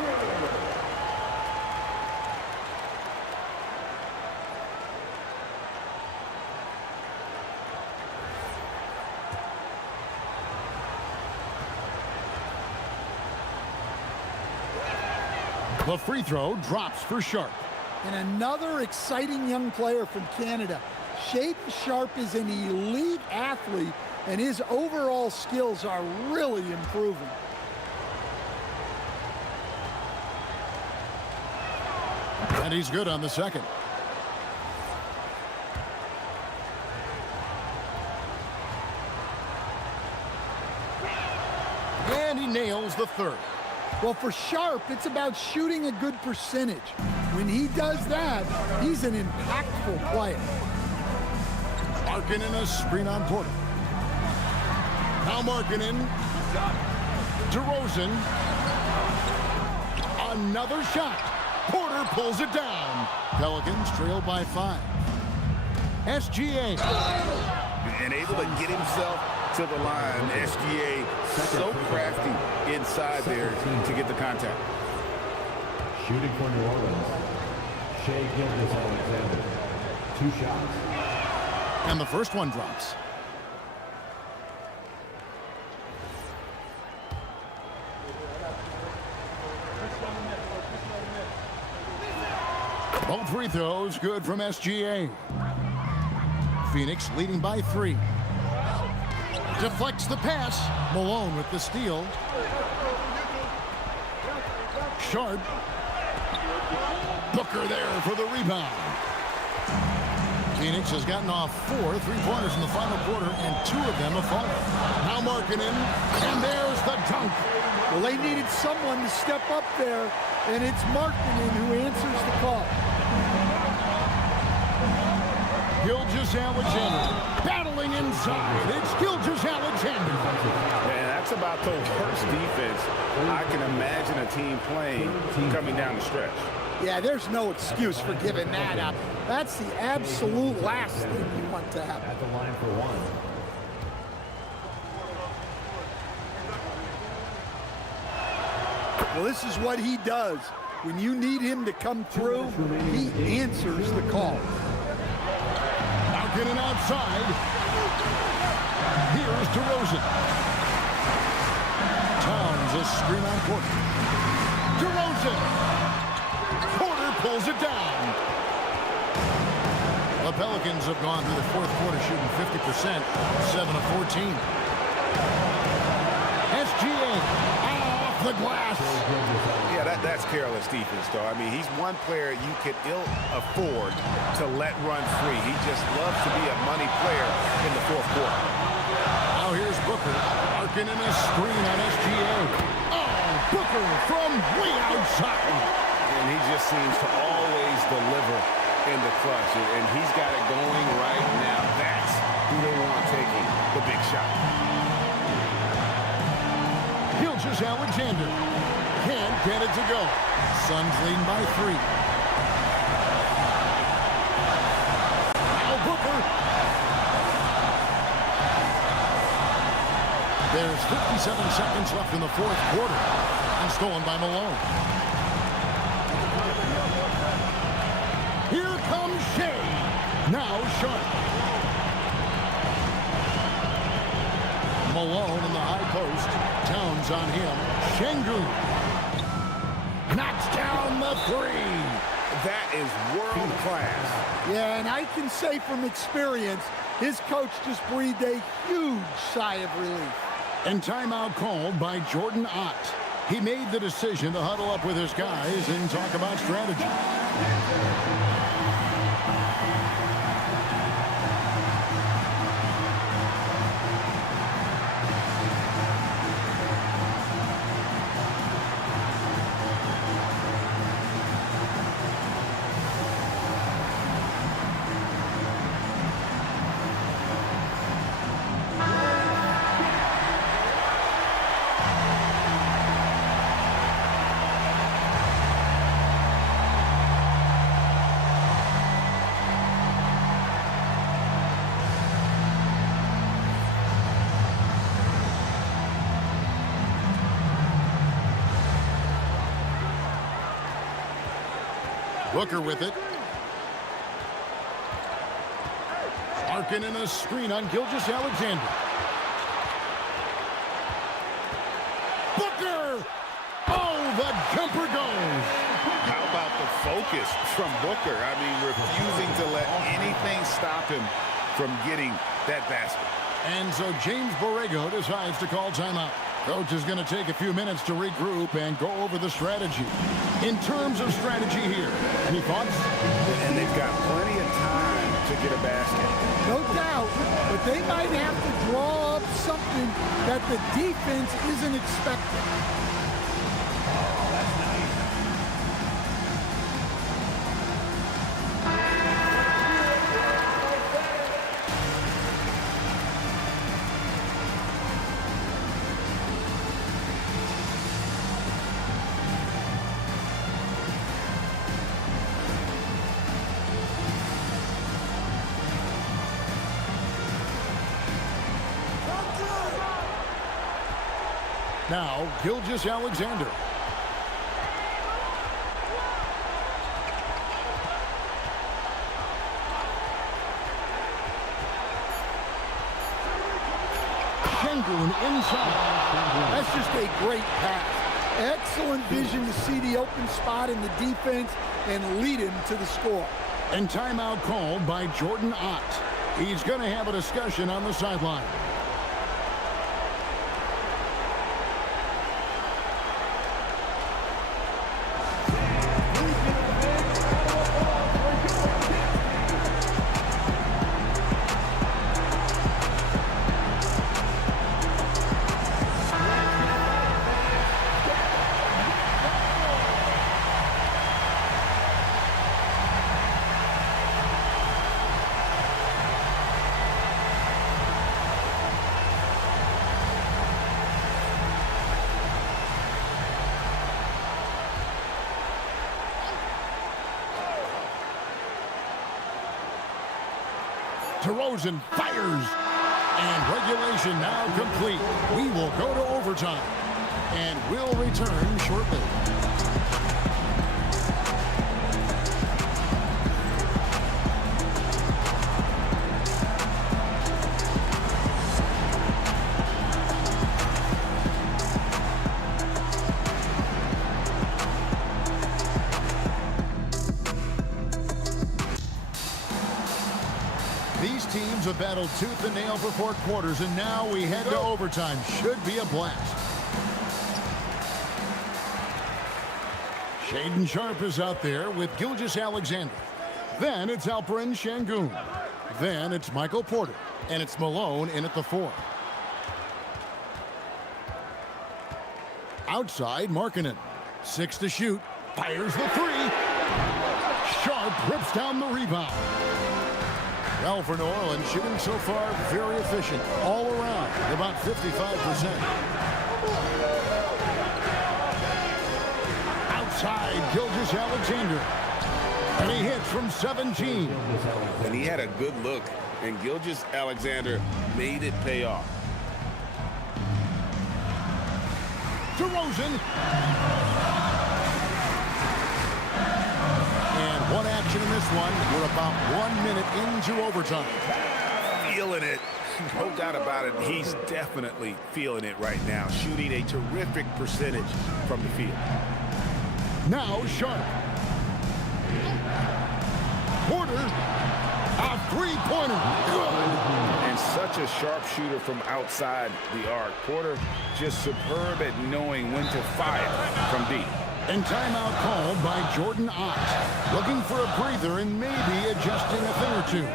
The free throw drops for Sharp. And another exciting young player from Canada. Shaedon Sharp is an elite athlete, and his overall skills are really improving. And he's good on the second. And he nails the 3rd. Well, for Sharp, it's about shooting a good percentage. When he does that, he's an impactful player. Markkanen a screen on Porter. Now Markkanen. DeRozan. Another shot. Porter pulls it down. Pelicans trail by 5. SGA. And able to get himself to the line. SGA so crafty inside there to get the contact. Shooting for New Orleans, Shea Gilgeous-Alexander. 2 shots. And the first one drops. Both free throws good from SGA. Phoenix leading by 3. Deflects the pass. Malone with the steal. Sharp. Booker there for the rebound. Phoenix has gotten off 4 3-pointers in the final quarter, and 2 of them have fallen. Now Markkanen, and there's the dunk. Well, they needed someone to step up there, and it's Markkanen who answers the call. Gilgeous-Alexander battling inside. It's Gilgeous-Alexander. And that's about the worst defense I can imagine a team playing coming down the stretch. Yeah, there's no excuse for giving that up. That's the absolute last thing you want to happen. At the line for 1. Well, this is what he does. When you need him to come through, he answers the call. Now getting outside. Here's DeRozan. Towns a screen on Porter. DeRozan. Porter pulls it down. The Pelicans have gone through the fourth quarter shooting 50%, 7 of 14. SGA off the glass. Yeah, that's careless defense, though. I mean, he's one player you could ill afford to let run free. He just loves to be a money player in the fourth quarter. Now here's Booker. Markkanen a screen on SGA. Oh, Booker from way outside. And he just seems to always deliver in the clutch. And he's got it going right now. That's who they want taking the big shot. Gilgeous-Alexander can't get it to go. Suns leading by 3. Now Booker. There's 57 seconds left in the fourth quarter. And stolen by Malone. Here comes Shea. Now Sharp. Malone in the high post. Towns on him. Şengün knocks down the 3. That is world class. Yeah, and I can say from experience, his coach just breathed a huge sigh of relief. And timeout called by Jordan Ott. He made the decision to huddle up with his guys and talk about strategy. Booker with it. Markkanen a screen on Gilgeous-Alexander. Booker! Oh, the jumper goes. How about the focus from Booker? I mean, refusing to let anything stop him from getting that basket. And so James Borrego decides to call timeout. Coach is going to take a few minutes to regroup and go over the strategy. In terms of strategy here, any thoughts? And they've got plenty of time to get a basket. No doubt, but they might have to draw up something that the defense isn't expecting. Now, Gilgeous Alexander. Şengün inside. That's just a great pass. Excellent vision to see the open spot in the defense and lead him to the score. And timeout called by Jordan Ott. He's going to have a discussion on the sideline. DeRozan fires, and regulation now complete. We will go to overtime, and we'll return shortly. These teams have battled tooth and nail for 4 quarters, and now we head to overtime. Should be a blast. Shaedon Sharpe is out there with Gilgeous Alexander. Then it's Alperen Şengün. Then it's Michael Porter. And it's Malone in at the 4. Outside, Markkanen. 6 to shoot. Fires the 3. Sharpe rips down the rebound. Well, for New Orleans, shooting so far very efficient all around, about 55%. Outside, Gilgeous Alexander. And he hits from 17. And he had a good look, and Gilgeous Alexander made it pay off. DeRozan. And one action in this one. We're about 1 minute into overtime. Feeling it. No doubt about it. He's definitely feeling it right now. Shooting a terrific percentage from the field. Now Sharpe. Porter. A three-pointer. Good. And such a sharpshooter from outside the arc. Porter just superb at knowing when to fire from deep. And timeout called by Jordan Ott. Looking for a breather and maybe adjusting a thing or two.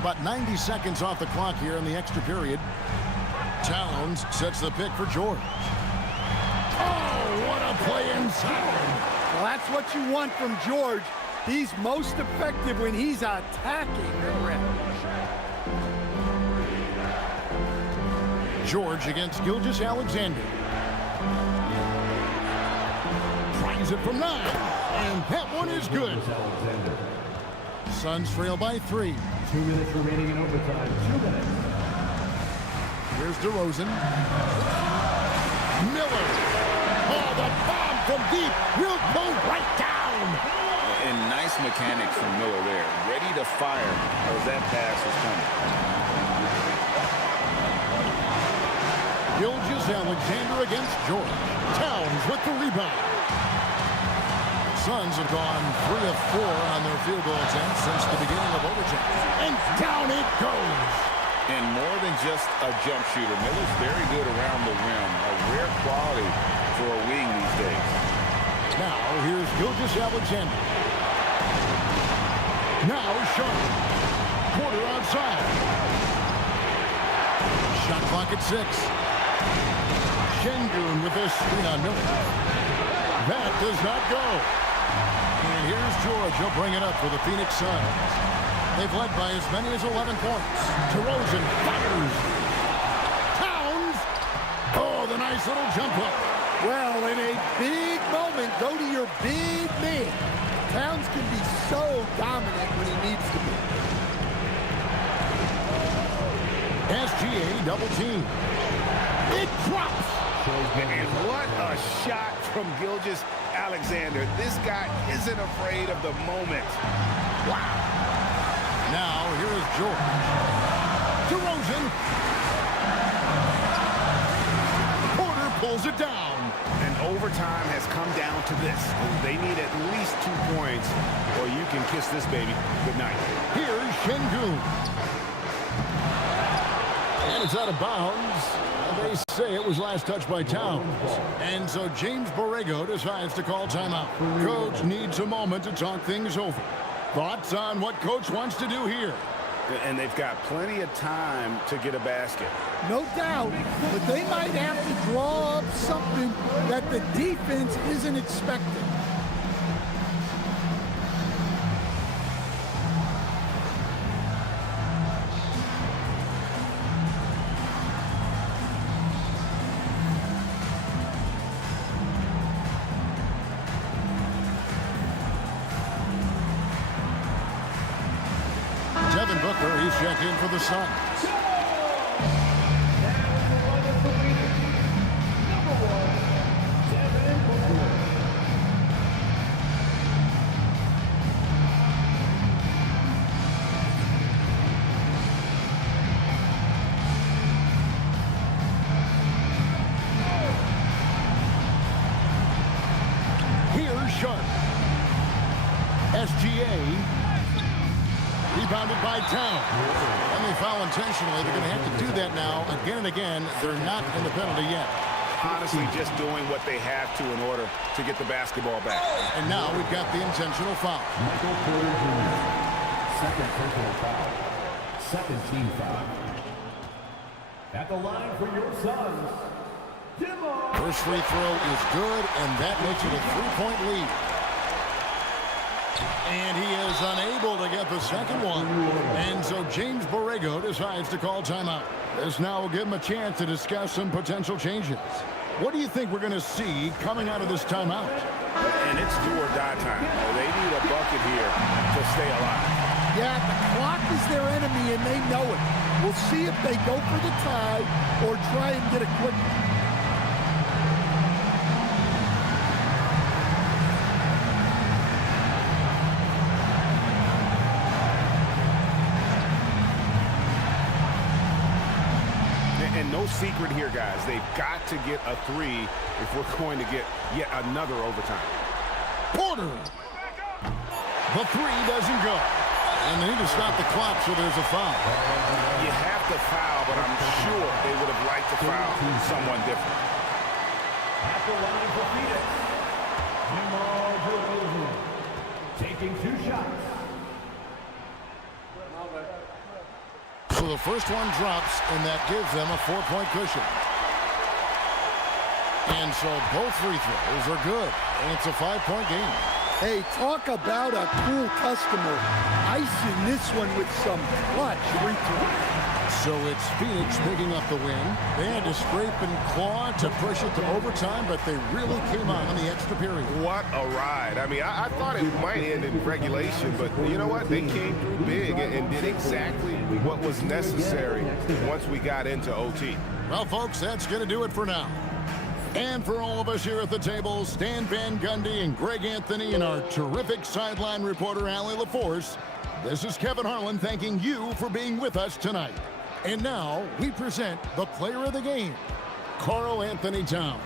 About 90 seconds off the clock here in the extra period. Towns sets the pick for George. Oh, what a play inside. Well, that's what you want from George. He's most effective when he's attacking the rim. George against Gilgeous Alexander. Tries it from 9, and that one is good. Suns trail by 3. 2 minutes remaining in overtime. 2 minutes. Here's DeRozan. Miller. Oh, the bomb from deep. Will go right down. And nice mechanics from Miller there. Ready to fire as that pass was coming. Gilgeous Alexander against George. Towns with the rebound. Suns have gone 3 of 4 on their field goal attempts since the beginning of overtime. And down it goes. And more than just a jump shooter, Miller's very good around the rim. A rare quality for a wing these days. Now here's Gilgeous Alexander. Now Sharpe. Porter outside. Shot clock at 6. Şengün with a screen on Miller. That does not go. And here's George. He'll bring it up for the Phoenix Suns. They've led by as many as 11 points. DeRozan fires. Nice little jump hook. Well, in a big moment, go to your big man. Towns can be so dominant when he needs to be. SGA double team. It drops. And what a shot from Gilgeous-Alexander. This guy isn't afraid of the moment. Wow. Now, here is George. DeRozan. Porter pulls it down. And overtime has come down to this. They need at least 2 points, or you can kiss this baby goodnight. Here's Şengün. And it's out of bounds. They say it was last touched by Towns. And so James Borrego decides to call timeout. Coach needs a moment to talk things over. Thoughts on what Coach wants to do here? And they've got plenty of time to get a basket. No doubt, but they might have to draw up something that the defense isn't expecting. Devin Booker, he's checked in for the Suns. Here's Sharp. SGA. Rebounded by Towns. And they foul intentionally. They're going to have to do that now again and again. They're not in the penalty yet. Honestly, just doing what they have to in order to get the basketball back. And now we've got the intentional foul. Michael Porter Jr. Second personal foul. Second team foul. At the line for your Suns, Dimar. First free throw is good, and that makes it a 3-point lead. And he is unable to get the second one. And so James Borrego decides to call timeout. This now will give him a chance to discuss some potential changes. What do you think we're going to see coming out of this timeout? And it's do or die time. They need a bucket here to stay alive. Yeah, the clock is their enemy, and they know it. We'll see if they go for the tie or try and get a quick one. And no secret here, guys. They've got to get a 3 if we're going to get yet another overtime. Porter. The 3 doesn't go. And they need to stop the clock, so there's a foul. You have to foul, but I'm sure they would have liked to foul someone different. At the line for Phoenix, DeMar DeRozan taking 2 shots. So the first one drops, and that gives them a 4-point cushion. And so both free throws are good, and it's a 5-point game. Hey, talk about a cool customer. Icing this one with some clutch free throws. So it's Phoenix picking up the win. They had to scrape and claw to push it to overtime, but they really came on in the extra period. What a ride. I mean, I thought it might end in regulation, but you know what? They came through big and did exactly what was necessary once we got into OT. Well, folks, that's going to do it for now. And for all of us here at the table, Stan Van Gundy and Greg Anthony and our terrific sideline reporter, Allie LaForce, this is Kevin Harlan thanking you for being with us tonight. And now we present the player of the game, Karl Anthony Towns.